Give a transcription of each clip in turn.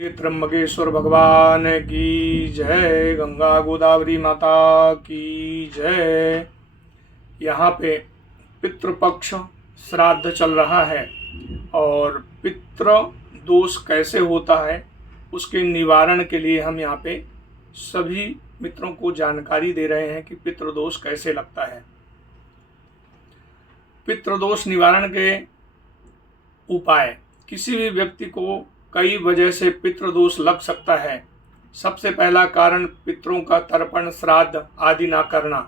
त्र्यंबकेश्वर भगवान की जय, गंगा गोदावरी माता की जय। यहाँ पे पितृपक्ष श्राद्ध चल रहा है और पितृ दोष कैसे होता है उसके निवारण के लिए हम यहाँ पे सभी मित्रों को जानकारी दे रहे हैं कि पितृदोष कैसे लगता है। पितृदोष निवारण के उपाय। किसी भी व्यक्ति को कई वजह से पितृदोष लग सकता है। सबसे पहला कारण पितरों का तर्पण, श्राद्ध आदि ना करना।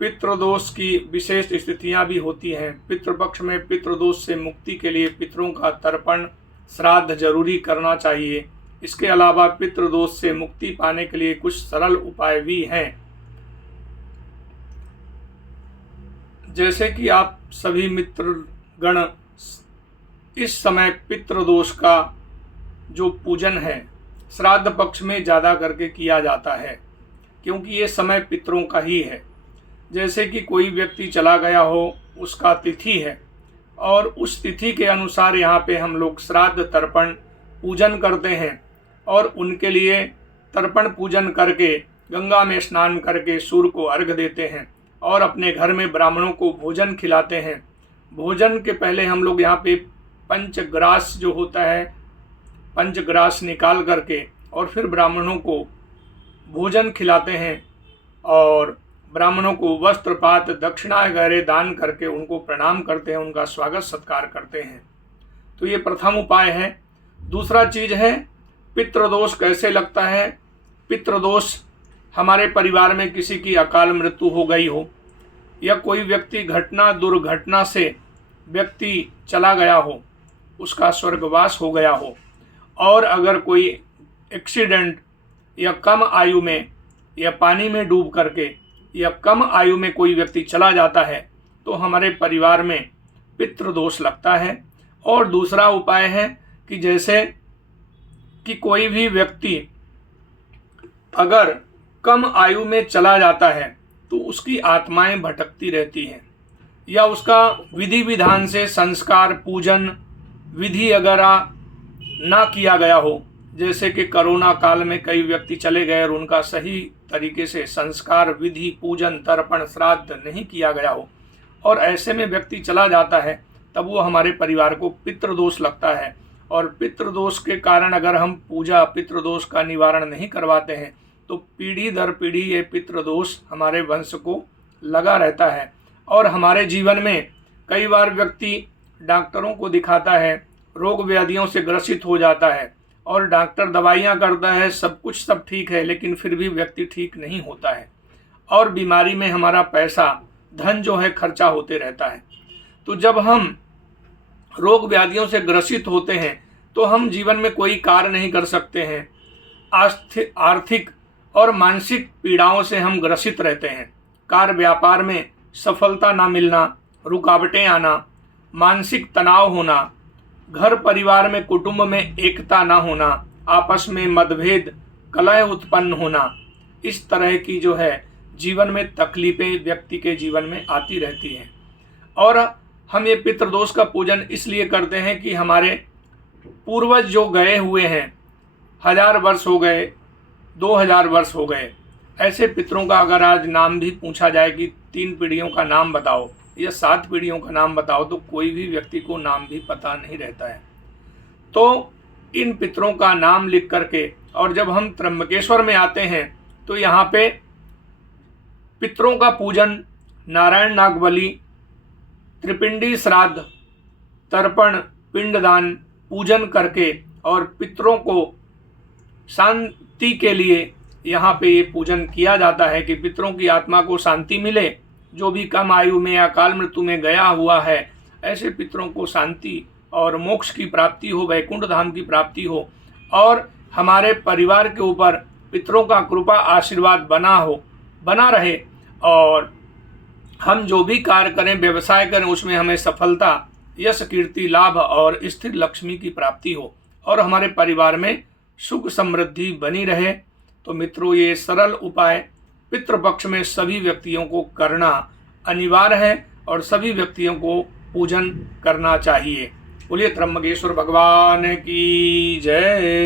पितृदोष की विशेष स्थितियां भी होती हैं। पितृपक्ष में पितृदोष से मुक्ति के लिए पितरों का तर्पण, श्राद्ध जरूरी करना चाहिए। इसके अलावा पितृदोष से मुक्ति पाने के लिए कुछ सरल उपाय भी हैं। जैसे कि आप सभी मित्रगण इस समय पितृदोष का जो पूजन है श्राद्ध पक्ष में ज़्यादा करके किया जाता है, क्योंकि ये समय पितरों का ही है। जैसे कि कोई व्यक्ति चला गया हो, उसका तिथि है और उस तिथि के अनुसार यहाँ पे हम लोग श्राद्ध तर्पण पूजन करते हैं और उनके लिए तर्पण पूजन करके गंगा में स्नान करके सूर्य को अर्घ्य देते हैं और अपने घर में ब्राह्मणों को भोजन खिलाते हैं। भोजन के पहले हम लोग यहाँ पे पंचग्रास जो होता है, पंचग्रास निकाल करके और फिर ब्राह्मणों को भोजन खिलाते हैं और ब्राह्मणों को वस्त्र पात दक्षिणा वगैरह दान करके उनको प्रणाम करते हैं, उनका स्वागत सत्कार करते हैं। तो ये प्रथम उपाय है। दूसरा चीज है पितृदोष कैसे लगता है। पितृदोष हमारे परिवार में किसी की अकाल मृत्यु हो गई हो या कोई व्यक्ति दुर्घटना से व्यक्ति चला गया हो, उसका स्वर्गवास हो गया हो, और अगर कोई एक्सीडेंट या कम आयु में या पानी में डूब करके या कम आयु में कोई व्यक्ति चला जाता है तो हमारे परिवार में पितृदोष लगता है। और दूसरा उपाय है कि जैसे कि कोई भी व्यक्ति अगर कम आयु में चला जाता है तो उसकी आत्माएं भटकती रहती हैं या उसका विधि विधान से संस्कार पूजन विधि अगर ना किया गया हो। जैसे कि कोरोना काल में कई व्यक्ति चले गए और उनका सही तरीके से संस्कार विधि पूजन तर्पण श्राद्ध नहीं किया गया हो और ऐसे में व्यक्ति चला जाता है, तब वो हमारे परिवार को पितृदोष लगता है। और पितृदोष के कारण अगर हम पूजा पितृदोष का निवारण नहीं करवाते हैं तो पीढ़ी दर पीढ़ी ये पितृदोष हमारे वंश को लगा रहता है। और हमारे जीवन में कई बार व्यक्ति डॉक्टरों को दिखाता है, रोग व्याधियों से ग्रसित हो जाता है और डॉक्टर दवाइयाँ करता है, सब ठीक है, लेकिन फिर भी व्यक्ति ठीक नहीं होता है और बीमारी में हमारा पैसा धन जो है खर्चा होते रहता है। तो जब हम रोग व्याधियों से ग्रसित होते हैं तो हम जीवन में कोई कार्य नहीं कर सकते हैं। आर्थिक और मानसिक पीड़ाओं से हम ग्रसित रहते हैं। कार्य व्यापार में सफलता ना मिलना, रुकावटें आना, मानसिक तनाव होना, घर परिवार में कुटुंब में एकता ना होना, आपस में मतभेद कलह उत्पन्न होना, इस तरह की जो है जीवन में तकलीफें व्यक्ति के जीवन में आती रहती हैं। और हम ये पितृदोष का पूजन इसलिए करते हैं कि हमारे पूर्वज जो गए हुए हैं, 1000 वर्ष हो गए, 2000 वर्ष हो गए, ऐसे पितरों का अगर आज नाम भी पूछा जाए कि 3 पीढ़ियों का नाम बताओ या 7 पीढ़ियों का नाम बताओ तो कोई भी व्यक्ति को नाम भी पता नहीं रहता है। तो इन पितरों का नाम लिख करके और जब हम त्र्यंबकेश्वर में आते हैं तो यहाँ पे पितरों का पूजन, नारायण नागबली, त्रिपिंडी श्राद्ध, तर्पण, पिंडदान पूजन करके और पितरों को शांति के लिए यहाँ पे ये पूजन किया जाता है कि पितरों की आत्मा को शांति मिले। जो भी कम आयु में या काल मृत्यु में गया हुआ है, ऐसे पितरों को शांति और मोक्ष की प्राप्ति हो, वैकुंठ धाम की प्राप्ति हो और हमारे परिवार के ऊपर पितरों का कृपा आशीर्वाद बना रहे और हम जो भी कार्य करें, व्यवसाय करें, उसमें हमें सफलता, यश, कीर्ति, लाभ और स्थिर लक्ष्मी की प्राप्ति हो और हमारे परिवार में सुख समृद्धि बनी रहे। तो मित्रों, ये सरल उपाय पितृपक्ष में सभी व्यक्तियों को करना अनिवार्य है और सभी व्यक्तियों को पूजन करना चाहिए। बोलिए त्र्यंबकेश्वर भगवान की जय।